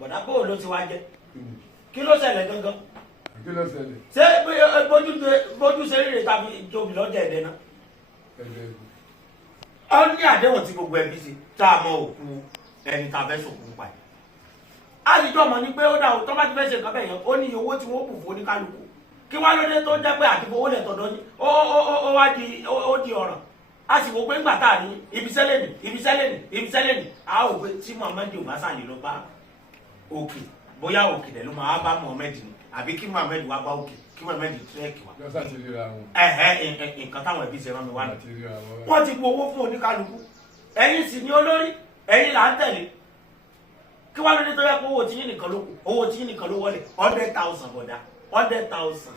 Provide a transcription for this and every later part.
bọ̀dá bó ló ti wá jẹ́ kí ló ṣẹlẹ̀ gangan. kí ló ṣẹlẹ̀. ṣé bójú ṣe rí rè tàbí tóbi lọ́jà ẹ̀dẹ̀ náà. ó ní àdéhùn tí gbogbo ẹbí ṣe tá a mọ òkú ẹni tá a fẹ́ sòkú pa ẹ̀. àdìjọ́ mọ̀ ni pé ó dà tó bá ti fẹ́ ṣe nǹkan bẹ́ẹ̀ yẹn ó ní iye owó tí wọ́n bù fún oníkálukú kí wá lóde tó jẹ́ pé àti fowó lẹ̀ tọ̀dọ̀ ní ó wá di ọ̀ràn a sì wò pé ńgbà tá a ní ibiṣẹ́ lẹ́nì a ò pé tí Muhammed ò bá sàlè lọ bá òkè bóyá òkè dẹ̀ ló máa bá Muhammed ni àbí kí Muhammed wá bá òkè kí Muhammed tírẹ́kì wá. lọ́sà ti ríra wọn. nǹkan táwọn ẹbí ṣe rán mi wá nù. wọ́n ti bu owó fún oníkálukú ẹ̀yin sì ní olórí ẹ̀yin là ń tẹ̀lé kí wá lóde tó yẹ kó owó tíyín nìkan ló kù owó tíyín nìkan ló wọlé 100,000 bọ̀dá 100,000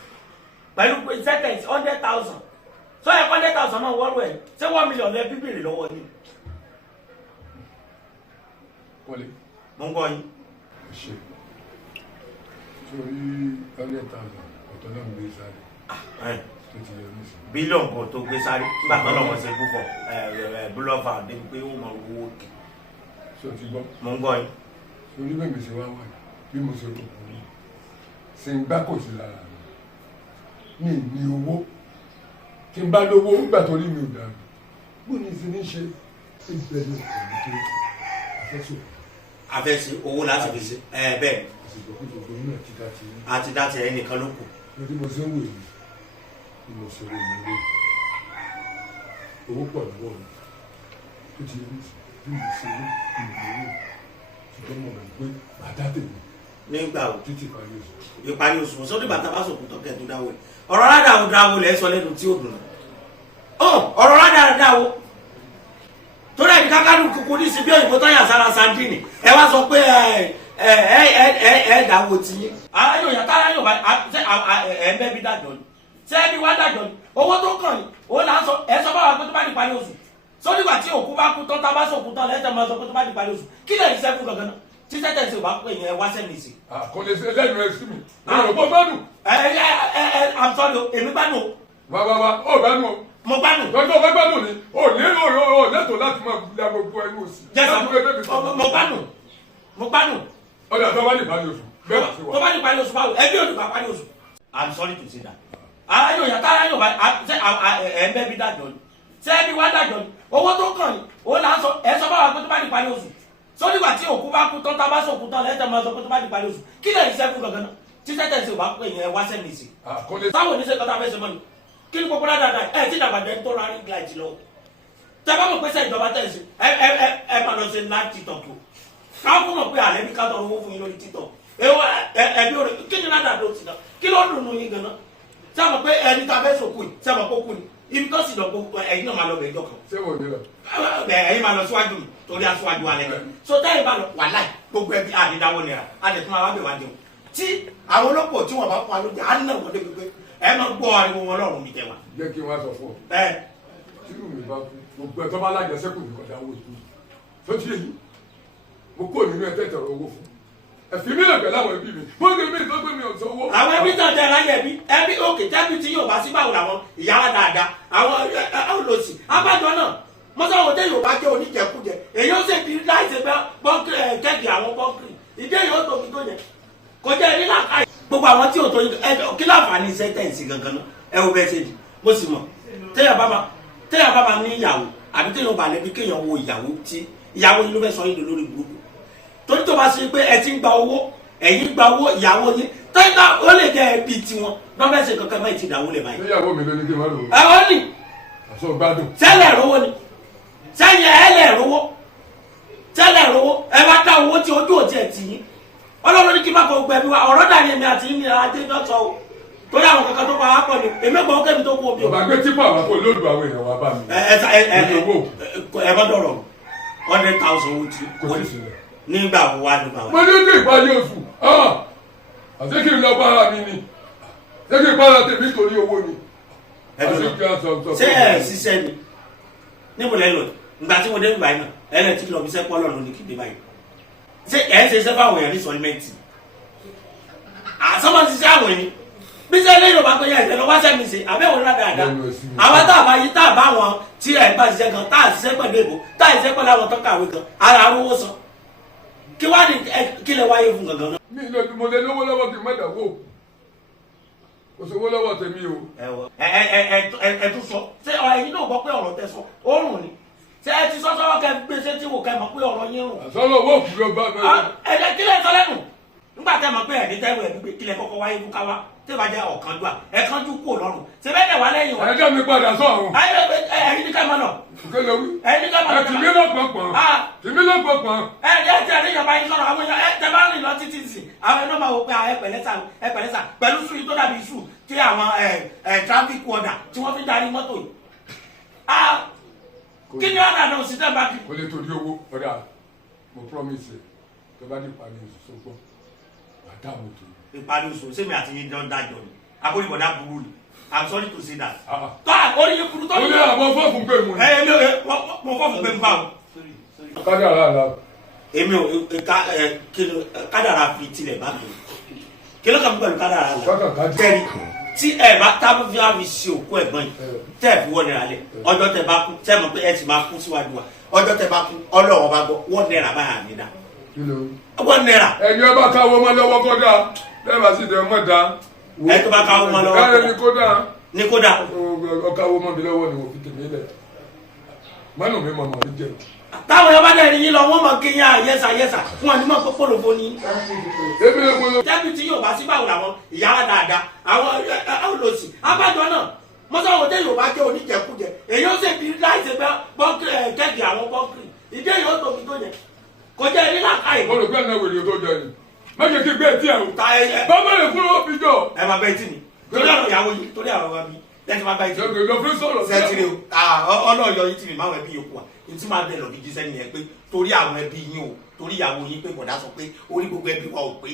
pẹ̀lú sẹ́tẹ̀ǹsì 100,000 sọ yẹ 100,000 náà wọ́rọ̀ ẹ̀ ṣé 1 million lẹ bíbèrè lọ́wọ́ yìí. wọlé. mo ń gbọ́ yín. ṣe sórí 100,000 ọ̀tọ̀ náà ń gbé sáré tó ti yẹ ní sùn. bílíọ̀nù kan tó gbé sáré nígbà tó lọ́wọ́ ṣe púpọ̀ búlọ́fà débi pé ó máa wó òkè. ṣé o ti gbọ́. mo ń gbọ́ yín. sórí bẹ́ẹ̀ mi ṣe wá wáyé bí mo ṣe rò kù ní ṣe ń gbá kò sí lára mi ní owó tí n bá lówó nígbà tó rí mi ò dàrú bó ní ti ní ṣe ìbẹ̀rẹ̀ òní tó àfẹ́sí owó láti fi ṣe bẹ́ẹ̀ àsìkò kí gbogbo náà ti dá ti rí àti dá tiẹ̀ nìkan ló kù. bí mo ṣe ń wò yìí bí mo ṣe wò mí rí owó pọ̀ lọ́wọ́ mi tó ti rí bí mo ṣe rí ìrìn ṣùgbọ́n mo rò pé bàtà tèmi nígbà wo títí parí oṣù. ìparí oṣù sódì bàtà bá sòkò tọkẹ tó dáwọ ọ̀rọ̀ ládàáwò lẹ sọ lẹ́nu tí ó dùn ọ̀rọ̀ ládàáwò tó dàbí kákàdù kúkú ní síbí òyìnbó tó yà sára sandini ẹ wá sọ pé ẹ dáwò tí yín. ayò yàtá ayò bá ẹ bẹ bí dájọ ni ṣé ẹbí wá dájọ ni owó tó kàn ní òun là ń sọ ẹ sọ báwa pé tó bá di parí oṣù sódì gbà tí òkú bá kú tán tá a bá sòkú tán lẹ́sẹ̀ máa sọ pé tó bá di parí oṣù kí lè ṣiṣẹ́ fún gangan náà tí sẹ́tẹ̀sì ò bá pè yẹn wá sẹ́ni sí. kò lè ṣe lẹ́nu ẹ̀ sí mi ọ̀rọ̀ bọ́ gbádùn. I'm sorry èmi gbádùn. wá ó gbádùn o. mo gbádùn. lọ́jọ́ ọ̀fẹ́ gbádùn ni ò ní lẹ́tọ̀ọ́ láti máa ya gbogbo ẹnu òsì. jẹ́sà mo gbádùn. ọ̀dà tó bá ní ìparí oṣù bẹ́ẹ̀ wá sí wa. tó bá ní ìparí oṣù báwo ẹbí ò ní parí oṣù. I'm sorry to say that. ayò yàtá ayò bá ẹ bẹ́ bí dájọ́ ni ṣé ẹbí wá dájọ́ ni owó tó kàn ní òun là ń sọ ẹ sọ báwa pé tó bá ní ìparí oṣù sódìgbà tí òkú bá kú tán tá a bá sòkú tán lẹ́tẹ̀ máa sọ pé tó bá di parí oṣù kí lè ṣiṣẹ́ fún gangan náà tí sẹ́tẹ̀sì ò bá pè yẹn wá sẹ́ni sí. táwọn oníṣẹ́ kan tá a fẹ́ ṣe mọ́ ni kí ni gbogbo dáadáa ẹ tí dàgbà jẹ́ tó rárí gíláàjì lọ. tẹ bá mọ̀ pé sẹ́ ìjọba tẹ̀ sí ẹ máa lọ ṣe láti TikTok o káwọn kó mọ̀ pé àlẹ́ bí ká tọrọ owó fún yín lórí TikTok ẹbí orin kí ni ládàá ló ti dán kí ló dùn nù yín gan-an sábà pé ẹni tá a fẹ́ sòkú yìí sábà kó kú ni ibi tó sì lọ ẹ̀yin náà máa lọ bẹ̀ẹ́jọ kan. ṣé wò ní lọ. ẹ̀yin máa lọ síwájú mi torí aṣíwájú alẹ́ kan so táyì bá lọ wàláì gbogbo ẹbí àdídáwọ́ nira àdẹ̀tún máa wá bẹ̀ wá jẹun tí àwọn olóko tí wọ́n bá fún wa lóúnjẹ á nà wọ́n débi pé ẹ máa gbọ́ ariwo wọn lọ́rùn mi tẹ̀wá. jẹ́ kí n wá sọ fún ọ. tírù mi bá kú gbogbo ẹ̀ tó bá lájẹsẹ́kù ní kọjá owó ìlú tó ti èyí mo kó nínú ẹ tẹ̀tẹ̀ owó fún ẹ̀fín mi lẹ̀gbẹ̀ láwọn ẹbí mi wọ́n gbé mi tó gbé mi ọ̀sán owó. àwọn ẹbí tó jẹ́ láyé ẹbí òkè tẹ́bí tí yóò bá sí báwo làwọn ìyára dáadáa àwọn olùsìn abájọ náà mọ́sáwọ́ tẹ́ yóò bá jẹ́ oníjẹkújẹ èyí ó sì di láìsí pé kẹ́kì àwọn bọ́ńkìrì ìdí èyí ó tóbi tó yẹ kò jẹ́ ní làákàyè. gbogbo àwọn tí ò tó kí láǹfààní sẹ́tẹ̀ǹsì gangan náà ẹ wo bẹ́ẹ̀ ṣe di mo sì mọ̀ téèyàn bá ma ní ìyàwó àbí téèyàn bá lẹ́bi kéèyàn wo ìyàwó tí ìyàwó yín ló fẹ́ sọ yín lórí burúkú torí tó bá ṣe pé ẹ ti ń gba owó ẹ̀yin gba owó ìyàwó yín tẹ́gbà ó lè jẹ́ ẹbí tiwọn lọ́fẹ́ ṣe kankan báyìí ti dàwó lè báyìí. ìyàwó mi ló ní kí n má lò ó. ẹ ó nì. àṣọ gbádùn. sẹ́lẹ̀ rówó ni sẹ́yìn ẹ̀ẹ́lẹ̀ rówó sẹ́lẹ̀ rówó ẹ bá dá owó tí ojú òtí ẹ̀ tì yín ọlọ́run ní kí n má fọ gbẹ̀mí wa ọ̀rọ̀ dàní èmi àti yín ní adéjọ́ sọ o torí àwọn kankan tó pa á pọ̀ ni èmi gbọ́ kẹ́mi tó kú omi o. bàbá gbé típọ̀ àwọn kò lóòdù àwọn èèyàn wa bá mi. ẹ bá dọ̀rọ̀ 100,000 owó tí kò sí sílẹ̀ nígbà wo wá nígbà wo. mo ní kí ìparí oṣù àti kí n lọ bára mi ni ṣé kí n bára tèmi torí owó ni. ṣé ẹ ṣiṣẹ́ ni níbo lẹ́yìn lọ ìgbà tí mo dé ìgbà yìí náà ẹlẹ́ tí lọ bí sẹ́pọ̀ lọ́nà ní kíkì báyìí ṣé ẹ ń ṣe iṣẹ́ fáwọn èèyàn ní sọlímẹ́ǹtì àsọmọ ti ṣe àwọn ẹni bí sẹ́ lẹ́yìn ọba pé yẹn ìṣẹ̀lẹ̀ wá sẹ́mi ṣe àbẹ̀wò ńlá dáadáa àwọn tá a bá yí tá a bá wọn tí ẹ̀ bá ṣiṣẹ́ kan tá a ṣiṣẹ́ pẹ̀lú èbó tá a ṣiṣẹ́ pẹ̀lú àwọn tó kàwé kan ara arúgbó san kí wá ní kí lè wáyé fún gangan náà. mi lọ mo lè lówó lọ́wọ́ kí n má dàwó kò sówó lọ́wọ́ tèmi o. ẹ tún sọ ṣé ẹ̀yin náà gbọ́ pé ọ̀rọ̀ tẹ́ sọ ó rùn ni ṣé ẹ ti sọ sọ́wọ́ kẹ́ gbé ṣé tí wò kẹ́ mọ̀ pé ọ̀rọ̀ yín rùn. àsọlọ owó òkú ló bá mi. ẹ kí lè sọ lẹ́nu nígbà tẹ́ mọ̀ pé ẹ̀ ní tẹ́wọ̀ ẹ̀ gbígbé kí lè kọ́kọ́ wáyé fún káwá tí ìbá jẹ́ ọ̀kanjú ẹ̀ kanjú kú lọ́rùn ṣé bẹ́ẹ̀ dẹ̀ wá lẹ́yìn wọn. ẹ jẹ́ mi padà sọ̀rùn. ẹ̀yin ní ká mọ̀ náà. Okele wí. ẹ̀yin ní ká mọ̀ náà. tìmí lọ́pọ̀pọ̀. tìmí lọ́pọ̀pọ̀. ẹ ti àníyàn bá yín sọ̀rọ̀ àwọn èèyàn tẹ bá rìn lọ títí sí àwọn ẹni máa wò pé ẹ pẹ̀lẹ́ sà pẹ̀lú sùn yìí tó dàbí sùn tí àwọn traffic order tí wọ́n fi darí mọ́tò yìí. Kí ni ọ̀nà náà sì tẹ́ bá kí. Kò lè torí owó ọ̀dà mo promise tó bá di ìparí oṣù tó pọ̀ wà dá mo tó. Ìparí oṣù sẹ́mi àti yín jọ ń dájọ́ ni akóríbọ̀dá burú ni I'm sorry to say that. Tọ́ orí yín kúrú tọ́ ní. Ó ní àwọn fọ́ọ̀fù gbé mu ni. Mo fọ́ọ̀fù gbé mu báwo. Kádàrá la. Èmi ò kádàrá fi tilẹ̀ bá mi. Kí ló kàn mí pẹ̀lú kádàrá la? Kẹ́rì tí ẹ bá tábí fi á fi ṣe òkú ẹ̀gbọ́n yìí tẹ́ ẹ̀ fi wọ́n náírà lẹ̀ ọjọ́ tẹ bá kú tẹ́ mọ̀ pé ẹ ti máa kú síwájú wa ọjọ́ tẹ bá kú ọlọ́wọ́ bá gbọ́ wọ́n náírà báyà ní dá. Wọ́n náírà. Ẹni ọba káwọ́ ọmọ lọ́wọ́ kọ́dà lẹ́ẹ̀bà sì dẹ̀ ọmọ dá. Ẹ tó bá káwọ́ ọmọ lọ́wọ́ kọ́dà. Ní kódà. Ní kódà. Ọkáwọ́ ọmọ mi lọ́wọ́ ni mo fi tèmi lẹ̀. Mọ́nà mi mọ̀ mọ̀ ní jẹ́. Táwọn yọba dẹ̀ yín lọ wọ́n mọ̀ kí yín yẹ́sà fún ọdún mọ̀ pọ́pọ́lọ́fọ́ ní. Ebi lè polo. Tẹ́bí tí yóò bá sí báwo làwọn ìyára dáadáa àwọn olùsí abájọ náà mọ́sáwọ́ tẹ́ yóò bá jẹ́ oníjẹkújẹ èyí ó sì fi láìsí kẹ́kì àwọn bọ́ọ̀kì ìdí èyí ó tóbi tó yẹ kò jẹ́ ẹni láka ìbò. Olùgbé ẹ̀ náà wèrè tó jẹ ni. Má jẹ́ kí gbé etí ẹ̀ o. Bàbá rẹ̀ fúnra ó fi jọ. Ẹ máa bẹ etí mi torí àwọn ìyàwó yìí torí àwọn ọmọ mi lẹ́sìn máa bá etí mi. Lọ fi sọ̀rọ̀ sí sẹ́tìrì o ọlọ́ọ̀yọ́ yìí tì mí máwọn ẹbí yòókù wa ìtí máa bẹ̀ lọ́ọ́ fi jíṣẹ́ nìyẹn pé torí àwọn ẹbí yín o torí ìyàwó yín pé bọ̀dá sọ pé orí gbogbo ẹbí wa ò pé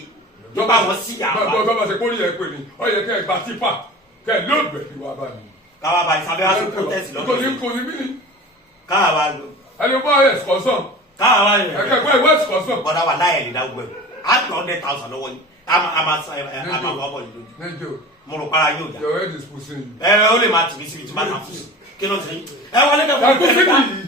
tó bá wọn sí àwọn. Bọ́ bá ṣe kórìí ẹ̀ pè ní ọ yẹ kẹ́ ẹ gba tipa kẹ́ ẹ lóògbé fi wá bá mi. Káwa bá ìsàbẹ̀ wá sí protest lọ́dún. Kò ní bí ni. Káwa wá lọ. Ẹni bọ́ ẹ̀sìkọ́sọ̀n. Káwa wá lọ. Ẹ̀kẹ́gbẹ́ ìwé ẹ̀sìkọ́sọ̀n. Bọ́dá wà láyẹ̀ lè dáwọ́ ẹ̀ á gbọ́ 100,000 lọ́wọ́ yìí a máa wọ́ bọ̀ yìí lójú. Mo rò para yóò dá. Your head is pushing you. Ó lè máa tì mí síbi tí máa nà fún sí. Kí ló ń sẹ́yìn? Ẹ wọlé kẹ́kọ̀ọ́.